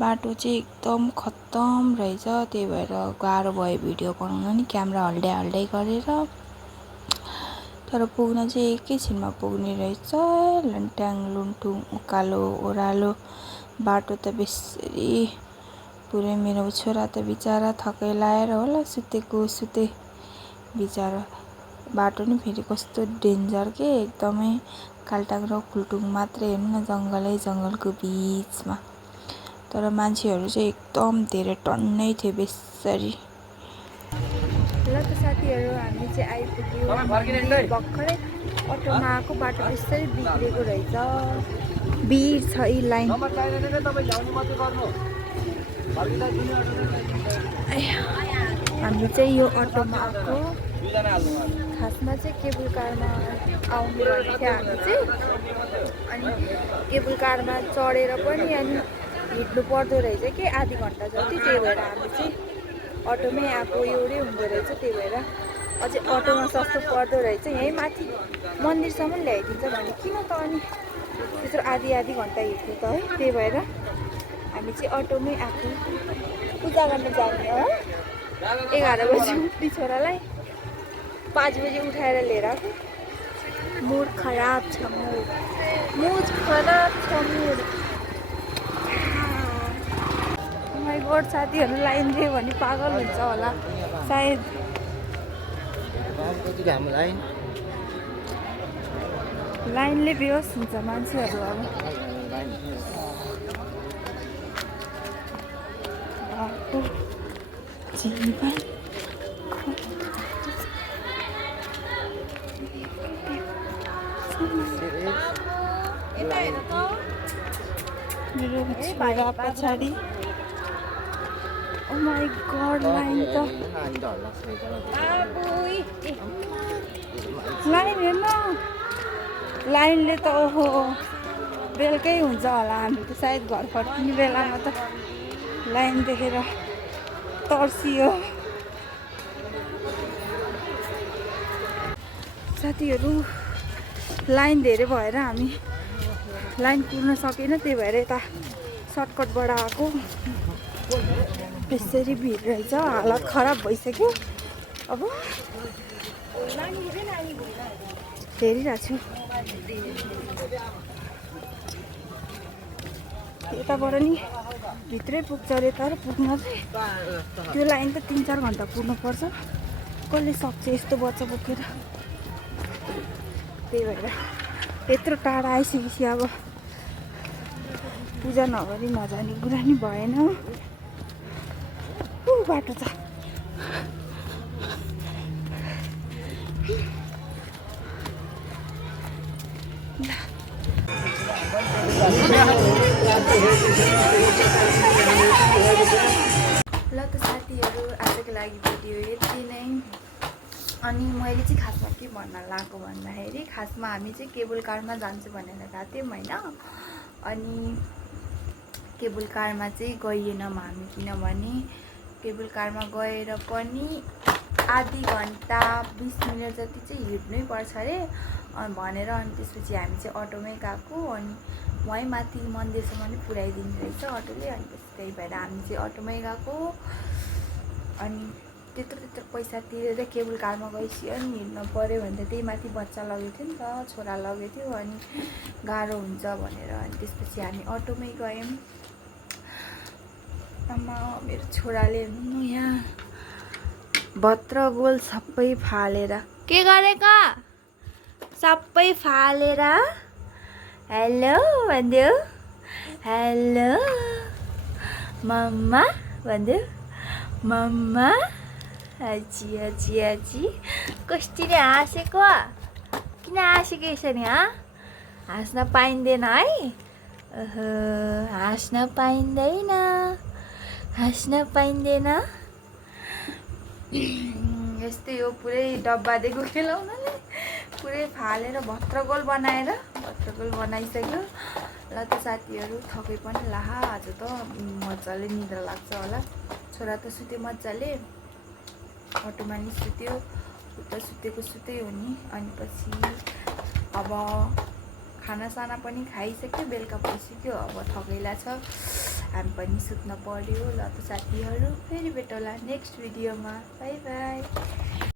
बाटो चाहिँ एकदम खत्तम रहेछ, त्यही भएर गाह्रो भयो भिडियो बनाउन नि, क्यामेरा हल्डाइ गरेर। तर पुग्न चाहिँ एकैछिनमा पुग्ने रहेछ। लन्ट्याङ लुन्ठुङ उकालो ओह्रालो बाटो त बेसरी पुरै। मेरो छोरा त बिचारा थकै लाएर होला सुते बिचारा। बाटो नि फेरि कस्तो डेन्जर के, एकदमै कालटाङ र खुल्टुङ मात्रै हेर्नु न, जङ्गलको बिचमा। तर मान्छेहरू चाहिँ एकदम धेरै टन्नै थियो बेसरी। ल त साथीहरू, हामी चाहिँ आइपुग्यो भर्खरै। अटोमा आएको, बाटो बेसरी बिग्रेको रहेछ, भिड छ यी लाइन। हामी चाहिँ यो अटोमा आएको। खासमा चाहिँ केबल कारमा आउने भनेको थियो हामी चाहिँ। अनि केबल कारमा चढेर पनि अनि हिँड्नु पर्दो रहेछ कि आधी घन्टा जति, त्यही भएर हामी चाहिँ अटोमै आएको। एउटै हुँदो रहेछ, त्यही भएर अझै अटोमा सस्तो पर्दो रहेछ। यहीँ माथि मन्दिरसम्म ल्याइदिन्छ भने किन त अनि त्यत्रो आधी घन्टा हिँड्थ्यो त है। त्यही भएर हामी चाहिँ अटोमै आएको। पूजा गर्न जाने हो। 11 बजी उठ्ने छोरालाई 5 बजी उठाएर लिएर आएको। मुड खराब छ, मुड खराब छ। माइ गड, साथीहरू लाइन दियो भने पागल हुन्छ होला सायद। लाइनले बेहोस हुन्छ मान्छेहरू। अब मेरो छोरा पछाडि। ओ माई गड, लाइन त लाइन हेर्न, लाइनले त ओहो बेलुकै हुन्छ होला। हामी त सायद घर फर्किने बेलामा त लाइन देखेर तर्सियो। साथीहरू, लाइन धेरै भएर हामी लाइन पुग्न सकेन, त्यही भएर यता सर्टकटबाट आएको। त्यसरी भिड रहेछ, हालत खराब भइसक्यो। अब हेरिरहेको छु यताबाट नि भित्रै पुग्छ अरे, तर पुग्न चाहिँ त्यो लाइन त 3-4 घन्टा पुग्नुपर्छ। कसले सक्छ यस्तो बच्चा बोकेर। त्यही भएर यत्रो टाढा आइसकेपछि अब पूजा नगरी नजाने कुरा नि भएन। बाटो छ ल त साथीहरू, आजको लागि भिडियो यति नै। अनि मैले चाहिँ खासमा के भन्न लागेको भन्दाखेरि, खासमा हामी चाहिँ केबल कारमा जान्छु भनेर गएको थियौँ होइन। अनि केबल कारमा चाहिँ गइएनौँ हामी, किनभने केबल कारमा गएर पनि आधी घन्टा 20 मिनट जति चाहिँ हिँड्नै पर्छ अरे भनेर। अनि त्यसपछि हामी चाहिँ अटोमै गएको। अनि वहीँ माथि मन्दिरसम्म पनि पुऱ्याइदिने रहेछ अटोले। अनि त्यही भएर हामी चाहिँ अटोमै गएको। अनि त्यत्रो पैसा तिरेर केबल कारमा गएपछि अनि हिँड्नु पऱ्यो भने त त्यही माथि बच्चा लगेको थियो नि त, छोरा लगेको थियो, अनि गाह्रो हुन्छ भनेर। अनि त्यसपछि हामी अटोमै गयौँ। आमा, मेरो छोराले हेर्नु यहाँ भत्रगोल सबै फालेर के गरेका, सबै फालेर हेलो भन्दियो, हेलो मम्मा भन्दियो, मम्मा। आजी कस्टिले हाँसेको, किन हाँसेको यसरी? हाँस्न पाइँदैन है, हाँस्न पाइँदैन, हाँस्न पाइँदैन। यस्तै हो, पुरै डब्बादेखिको खेलाउनाले पुरै फालेर भत्रगोल बनाइसक्यो। ल त साथीहरू, थकै पनि ला, आज त मजाले निद्रा लाग्छ होला। छोरा त सुत्यो मजाले, अटोमा नि सुत्यो, उता सुतेकै हो नि। अनि पछि अब खानासाना पनि खाइसक्यो, बेलुका भइसक्यो। अब थकैला छ, हामी पनि सुत्न पर्यो। ल त साथीहरू फेरि भेटौँला नेक्स्ट भिडियोमा। By by.